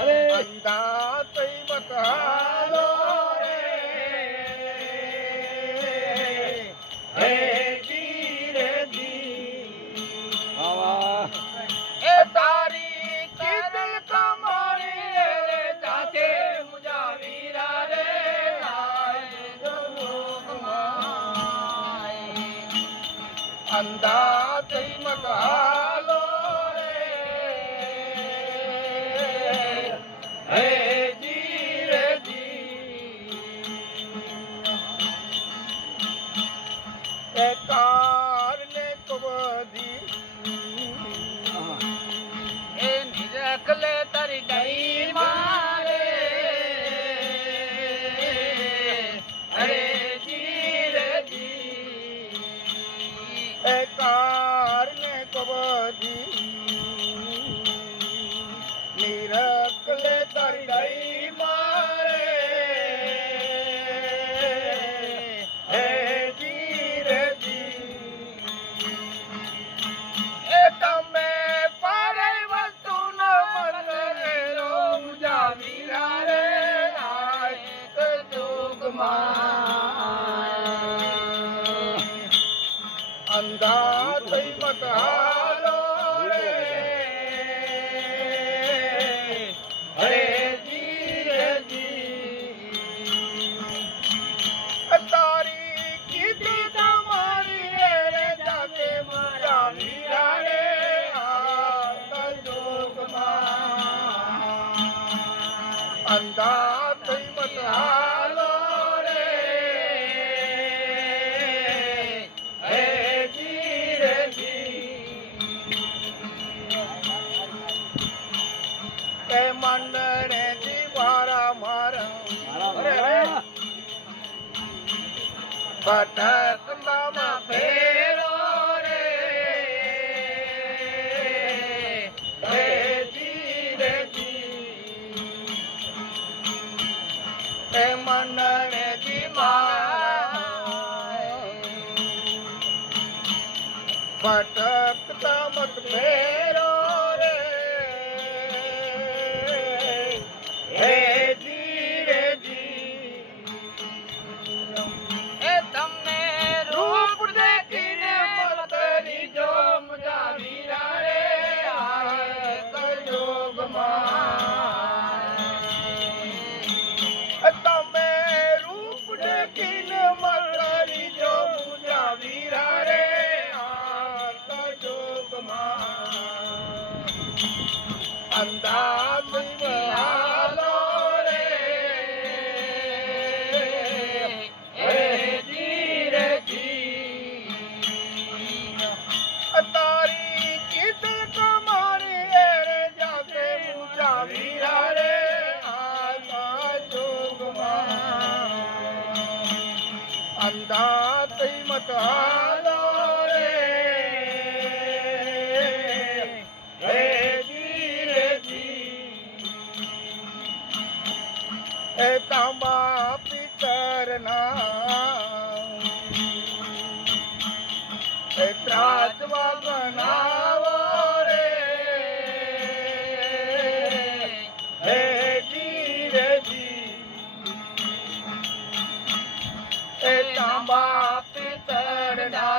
અરે અંધા થઈ બતાલો રે હે ધીરે ધી આવા એ તારી કીધલ કમાણી રે જાતે મુજા વીરા રે લાય લોકમાય અંધા થઈ બતાલો રે હે ધીરે ધી એ કારને કવધી એ નિરખલે તારી ગઈ મારે હે ધીરે ધી એ કારને કવધી નિરખલે તારી ગઈ મારે હે ધીરે ધી એ તમે પારે વસ્તુ ન મળે રોમ જાવીરા રે આય જોગમાં અંધા થઈ મતાલો રે હે ધીરે ધી તારી કીધી તમારી રે જાતે મારા વીરા રે આ જોગમાં અંધા થઈ મતાલો રે હે ધીરે ધી એ મંડળે દીવારા મારા ભટકમાં ફેરો રે હે ધીરે ધી એ મંડળે દીવારા ભટકતા મત ફેરો રે હે ધીરે ધી એ તમને રૂપ દેખીને મતરી જો મુજા વીરા રે આય કયોગમાં તમે રૂપ દેખીને મતરી જો મુજા વીરા રે અંધા બહાલો રે હે ધીરે ધી તારી કીધલ કમાણી રે જાતે મુજા વીરા રે આ જોગમાં અંધા થઈ મતાલો રે હે ધીરે ધી એ તાંબા પિતરના એ ત્રાસવા બનાવો રે હે ધીરે ધી એ તાંબા પિતરના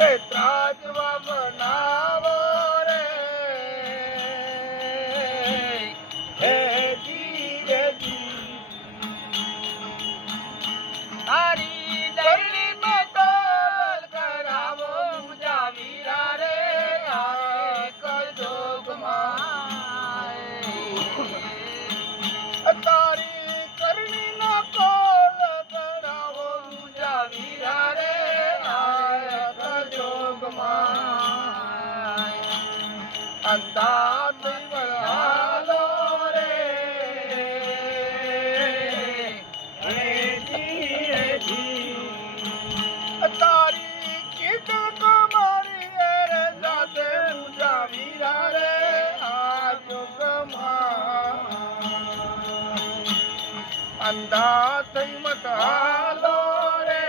એ ત્રાસવા બનાવો રે હે ધીરે ધી તારી દરડી મેં તોલ કરાવો મુજા વીરા રે આ જોગમાં તારી કરણી નો કોલ કરાવો મુજા વીરા રે આ જોગમાં અંધા થઈ બહાલો રે હે ધીરે ધી તારી કીધલ કમાણી રે જાતે મુજા વીરા રે આ જોગમાં અંધા થઈ મતાલો રે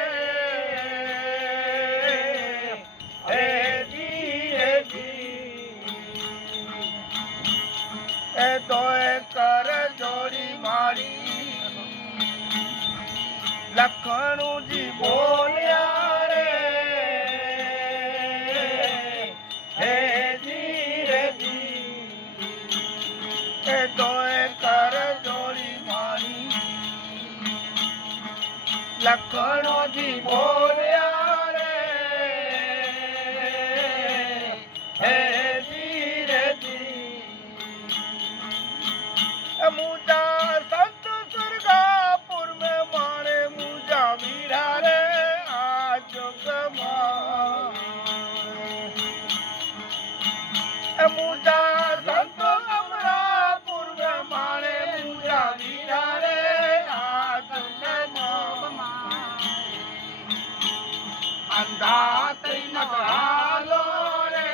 અંધા થઈ મત હાલો રે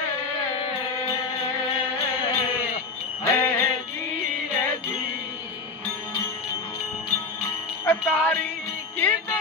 હે જી રે જી તારી કીધે